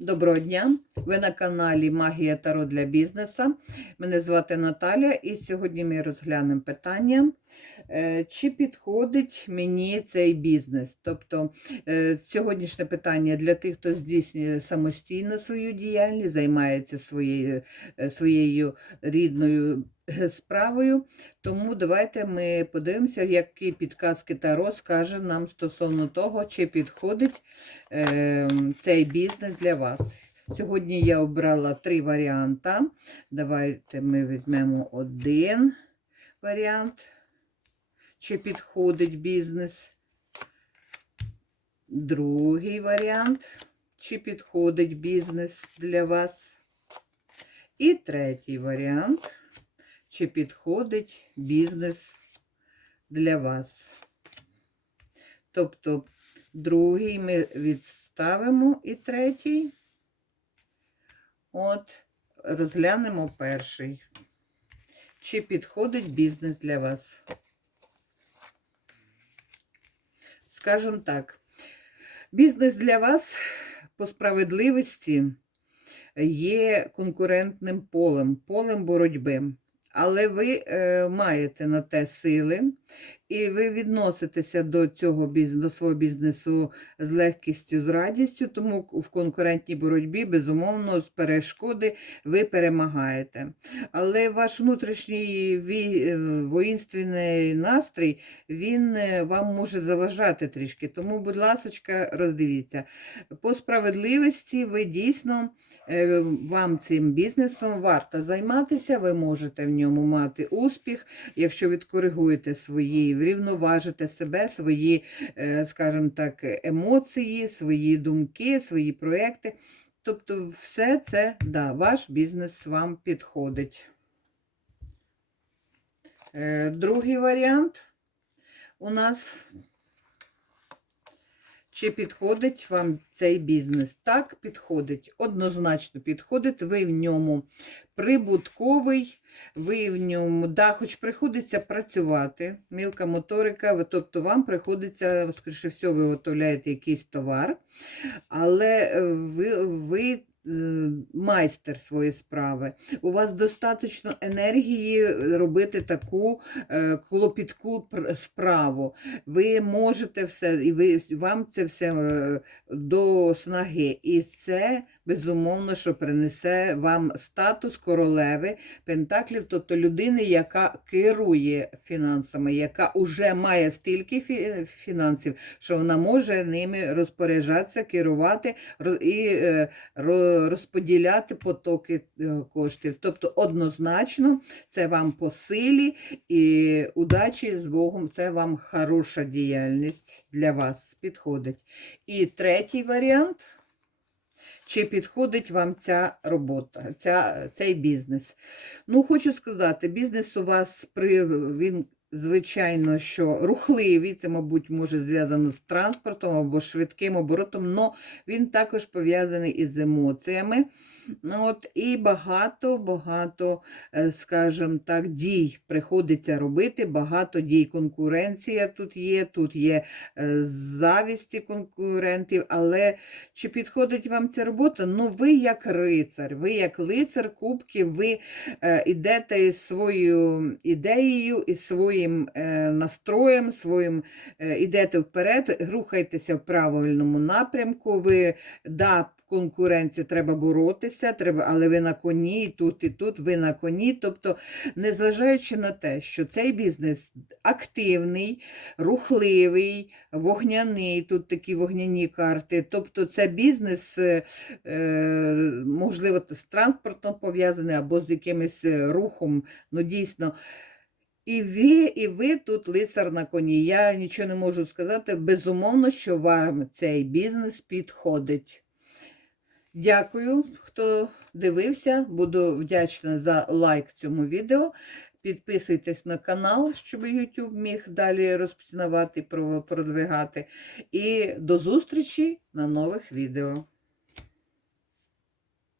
Доброго дня! Ви на каналі Магія Таро для бізнеса. Мене звати Наталя, і сьогодні ми розглянемо питання, чи підходить мені цей бізнес. Тобто е, сьогоднішнє питання для тих, хто здійснює самостійно свою діяльність, займається своєю, е, своєю рідною е, справою. Тому давайте ми подивимося, які підказки Таро скаже нам стосовно того, чи підходить е, цей бізнес для вас. Сьогодні я обрала три варіанти. Давайте ми візьмемо один варіант, чи підходить бізнес. Другий варіант, чи підходить бізнес для вас. І третій варіант, чи підходить бізнес для вас. Тобто, другий ми відставимо і третій. От, розглянемо перший. Чи підходить бізнес для вас? Скажем так, бізнес для вас по справедливості є конкурентним полем, полем боротьби. Але ви е, маєте на те сили, і ви відноситеся до цього бізнесу, до свого бізнесу з легкістю, з радістю, тому в конкурентній боротьбі, безумовно, з перешкоди ви перемагаєте. Але ваш внутрішній е, воїнственний настрій, він е, вам може заважати трішки. Тому, будь ласка, роздивіться. По справедливості ви дійсно е, вам цим бізнесом варто займатися, ви можете в ньому мати успіх, якщо відкоригуєте свої, врівноважите себе, свої, е, скажімо так, емоції, свої думки, свої проекти. Тобто, все це, да, ваш бізнес вам підходить. Е, Другий варіант у нас чи підходить вам цей бізнес? Так, підходить. Однозначно підходить. Ви в ньому прибутковий, ви в ньому, да, хоч приходиться працювати, мілка моторика, тобто вам приходиться, скоріше всього, ви виготовляєте якийсь товар, але е, ви, ви майстер своєї справи. У вас достатньо енергії робити таку е, клопітку пр- справу. Ви можете все, і ви, вам це все е, до снаги. І це, безумовно, що принесе вам статус королеви Пентаклів, тобто людини, яка керує фінансами, яка вже має стільки фі- фінансів, що вона може ними розпоряджатися, керувати і е, ро- розподіляти потоки е, коштів. Тобто, однозначно, це вам по силі і удачі з Богом. Це вам хороша діяльність для вас підходить. І третій варіант. Чи підходить вам ця робота, ця, цей бізнес? Ну, хочу сказати, бізнес у вас при він, звичайно, що рухливий, це, мабуть, може зв'язано з транспортом або швидким оборотом, але він також пов'язаний із емоціями. Ну, От, і багато, багато, е, скажімо так, дій приходиться робити, багато дій. Конкуренція тут є, тут є е, завісті конкурентів, але чи підходить вам ця робота? Ну, ви як рицар, ви як лицар кубків, ви е, ідете із своєю ідеєю, із своїм настроєм, своїм е, ідете вперед, рухайтеся в правильному напрямку. Ви да, конкуренція треба боротися, треба, але ви на коні, і тут, і тут, ви на коні. Тобто, незважаючи на те, що цей бізнес активний, рухливий, вогняний, тут такі вогняні карти. Тобто, це бізнес, е, е, можливо, з транспортом пов'язаний або з якимось е, рухом. Ну, дійсно. І ви, і ви тут лицар на коні. Я нічого не можу сказати. Безумовно, що вам цей бізнес підходить. Дякую, хто дивився. Буду вдячна за лайк цьому відео. Підписуйтесь на канал, щоб YouTube міг далі розпізнавати, про- продвигати. І до зустрічі на нових відео.